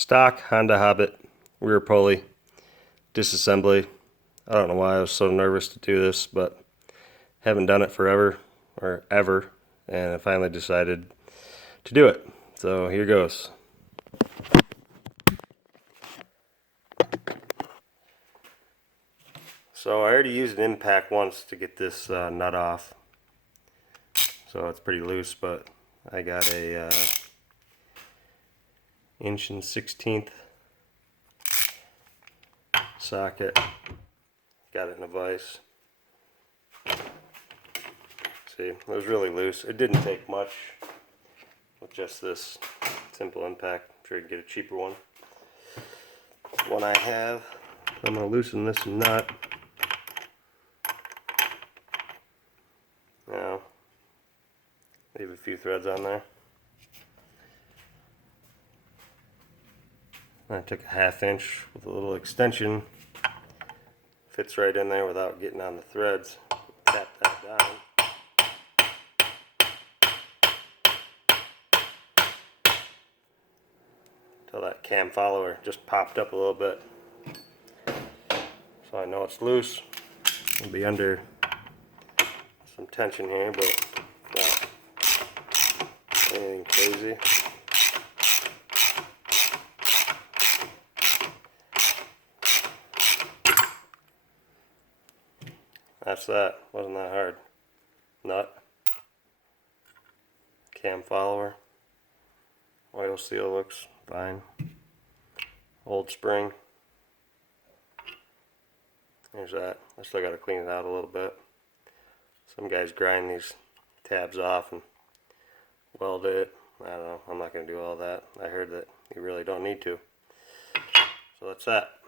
Stock Honda Hobbit rear pulley disassembly. I don't know why I was so nervous to do this, but haven't done it forever or ever, and I finally decided to do it. So here goes. So I already used an impact once to get this nut off, so it's pretty loose, but I got a 1/16" socket, got it in a vise. See, it was really loose. It didn't take much with just this simple impact. I'm sure you can get a cheaper one. One I have, I'm going to loosen this nut. Now, leave a few threads on there. I took a 1/2 inch with a little extension. Fits right in there without getting on the threads. Tap that down. Until that cam follower just popped up a little bit. So I know it's loose. It'll be under some tension here, but not anything crazy. That's that. Wasn't that hard. Nut. Cam follower. Oil seal looks fine. Old spring. There's that. I still got to clean it out a little bit. Some guys grind these tabs off and weld it. I don't know. I'm not going to do all that. I heard that you really don't need to. So that's that.